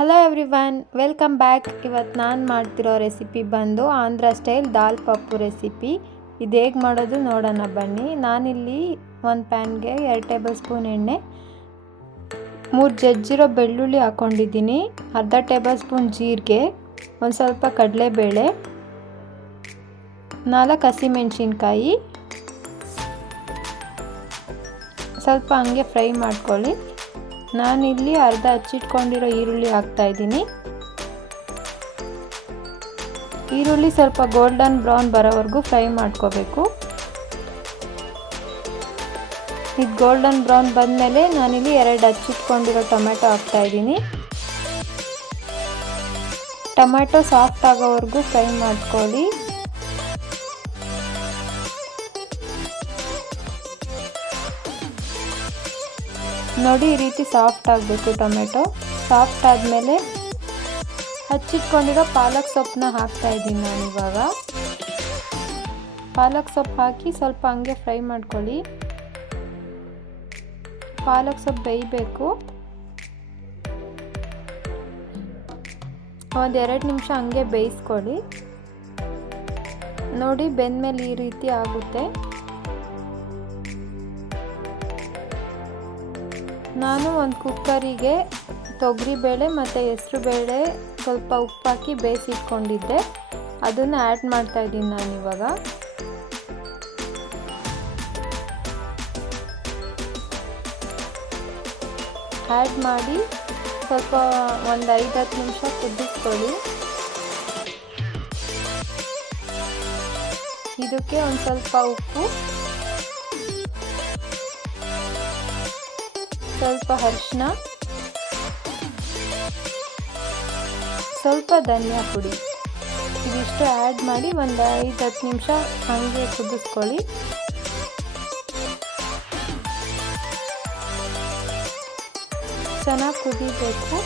Hello everyone welcome back ಇವತ್ತು ನಾನು ಮಾಡ್ತಿರೋ ರೆಸಿಪಿ ಬಂದು ಆಂಧ್ರ ಸ್ಟೈಲ್ ದಾಲ್ ಪಪ್ಪು ರೆಸಿಪಿ ಇದು ಹೇಗೆ ಮಾಡೋದು ನೋಡೋಣ ಬನ್ನಿ. ನಾನಿಲ್ಲಿ ಒಂದು ಪ್ಯಾನ್ಗೆ ಎರಡು ಟೇಬಲ್ ಸ್ಪೂನ್ ಎಣ್ಣೆ, ಮೂರು ಜಜ್ಜಿರೋ ಬೆಳ್ಳುಳ್ಳಿ ಹಾಕ್ಕೊಂಡಿದ್ದೀನಿ ಅರ್ಧ ಟೇಬಲ್ ಸ್ಪೂನ್ ಜೀರಿಗೆ, ಒಂದು ಸ್ವಲ್ಪ ಕಡಲೆಬೇಳೆ, ನಾಲ್ಕು ಹಸಿಮೆಣ್ಸಿನ್ಕಾಯಿ. ಸ್ವಲ್ಪ ಹಂಗೆ ಫ್ರೈ ಮಾಡ್ಕೊಳ್ಳಿ. ನಾನಿಲ್ಲಿ ಅರ್ಧ ಹಚ್ಚಿಟ್ಕೊಂಡಿರೋ ಈರುಳ್ಳಿ ಹಾಕ್ತಾ ಇದ್ದೀನಿ. ಈರುಳ್ಳಿ ಸ್ವಲ್ಪ ಗೋಲ್ಡನ್ ಬ್ರೌನ್ ಬರೋವರೆಗೂ ಫ್ರೈ ಮಾಡ್ಕೋಬೇಕು. ಇದು ಗೋಲ್ಡನ್ ಬ್ರೌನ್ ಬಂದಮೇಲೆ ನಾನಿಲ್ಲಿ ಎರಡು ಹಚ್ಚಿಟ್ಕೊಂಡಿರೋ ಟೊಮೆಟೊ ಹಾಕ್ತಾಯಿದ್ದೀನಿ ಟೊಮೆಟೊ ಸಾಫ್ಟ್ ಆಗೋವರೆಗೂ ಫ್ರೈ ಮಾಡ್ಕೊಳ್ಳಿ. ನೋಡಿ ಈ ರೀತಿ ಸಾಫ್ಟ್ ಆಗಬೇಕು ಟೊಮೆಟೊ. ಸಾಫ್ಟ್ ಆದಮೇಲೆ ಹಚ್ಚಿಟ್ಕೊಂಡಿರೋ ಪಾಲಕ್ ಸೊಪ್ಪನ್ನ ಹಾಕ್ತಾ ಇದ್ದೀನಿ ನಾನು ಇವಾಗ. ಪಾಲಕ್ ಸೊಪ್ಪು ಹಾಕಿ ಸ್ವಲ್ಪ ಹಂಗೆ ಫ್ರೈ ಮಾಡ್ಕೊಳ್ಳಿ. ಪಾಲಕ್ ಸೊಪ್ಪು ಬೇಯಬೇಕು. ಒಂದು ಎರಡು ನಿಮಿಷ ಹಂಗೆ ಬೇಯಿಸ್ಕೊಳ್ಳಿ. ನೋಡಿ ಬೆಂದಮೇಲೆ ಈ ರೀತಿ ಆಗುತ್ತೆ. ನಾನು ಒಂದು ಕುಕ್ಕರಿಗೆ ತೊಗರಿಬೇಳೆ ಮತ್ತು ಹೆಸ್ರುಬೇಳೆ ಸ್ವಲ್ಪ ಉಪ್ಪು ಹಾಕಿ ಬೇಯಿಸಿಟ್ಕೊಂಡಿದ್ದೆ. ಅದನ್ನು ಆ್ಯಡ್ ಮಾಡ್ತಾ ಇದ್ದೀನಿ ನಾನು ಇವಾಗ. ಆ್ಯಡ್ ಮಾಡಿ ಸ್ವಲ್ಪ ಒಂದು ಐದು ಹತ್ತು ನಿಮಿಷ ಕುದಿಸ್ಕೊಳ್ಳಿ. ಇದಕ್ಕೆ ಒಂದು ಸ್ವಲ್ಪ ಉಪ್ಪು ಸ್ವಲ್ಪ ಅರಿಶಿನ, ಸ್ವಲ್ಪ ಧನಿಯಾ ಪುಡಿ. ಇದಿಷ್ಟು ಆ್ಯಡ್ ಮಾಡಿ ಒಂದು ಐದು ಹತ್ತು ನಿಮಿಷ ಹಾಗೆ ಕುದಿಸ್ಕೊಳ್ಳಿ. ಚೆನ್ನಾಗಿ ಕುದಿಬೇಕು.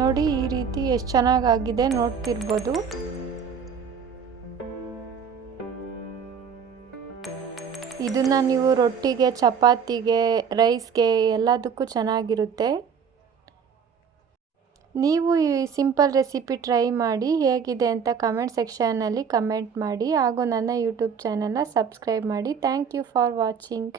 ನೋಡಿ ಈ ರೀತಿ ಎಷ್ಟು ಚೆನ್ನಾಗಾಗಿದೆ ನೋಡ್ತಿರ್ಬೋದು. ಇದನ್ನು ನೀವು ರೊಟ್ಟಿಗೆ, ಚಪಾತಿಗೆ, ರೈಸ್ಗೆ ಎಲ್ಲದಕ್ಕೂ ಚೆನ್ನಾಗಿರುತ್ತೆ. ನೀವು ಈ ಸಿಂಪಲ್ ರೆಸಿಪಿ ಟ್ರೈ ಮಾಡಿ ಹೇಗಿದೆ ಅಂತ ಕಮೆಂಟ್ ಸೆಕ್ಷನಲ್ಲಿ ಕಮೆಂಟ್ ಮಾಡಿ ಹಾಗೂ ನನ್ನ ಯೂಟ್ಯೂಬ್ ಚಾನಲ್ನ ಸಬ್ಸ್ಕ್ರೈಬ್ ಮಾಡಿ. Thank you for watching.